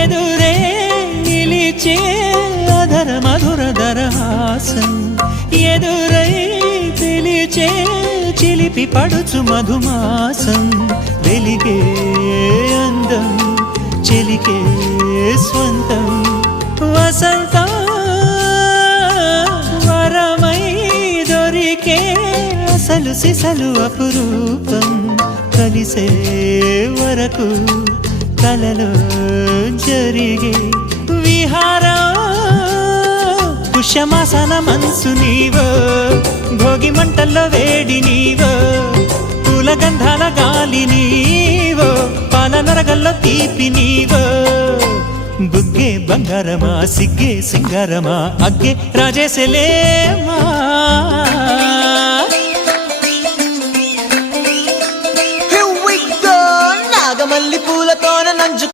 ఎదురే నిలిచే అధర మధుర దరహాసం ఎదురై పిలిచే చిలిపి పడుచు మధుమాసం వెలిగే అందం చెలికే స్వంతం వసంతం వరమై దొరికే అసలు సిసలు అపురూపం కలిసే వరకు కలలో జరిగే విహారం పుష్యమాసన మనసు నీవో భోగి మంటల్లో వేడి నీవో పూల గంధాల గాలి నీవో పాల నరగల్లో తీపి నీవో బుగ్గే బంగారమా సిగ్గే సింగారమా అగ్గే రాజేసలేమా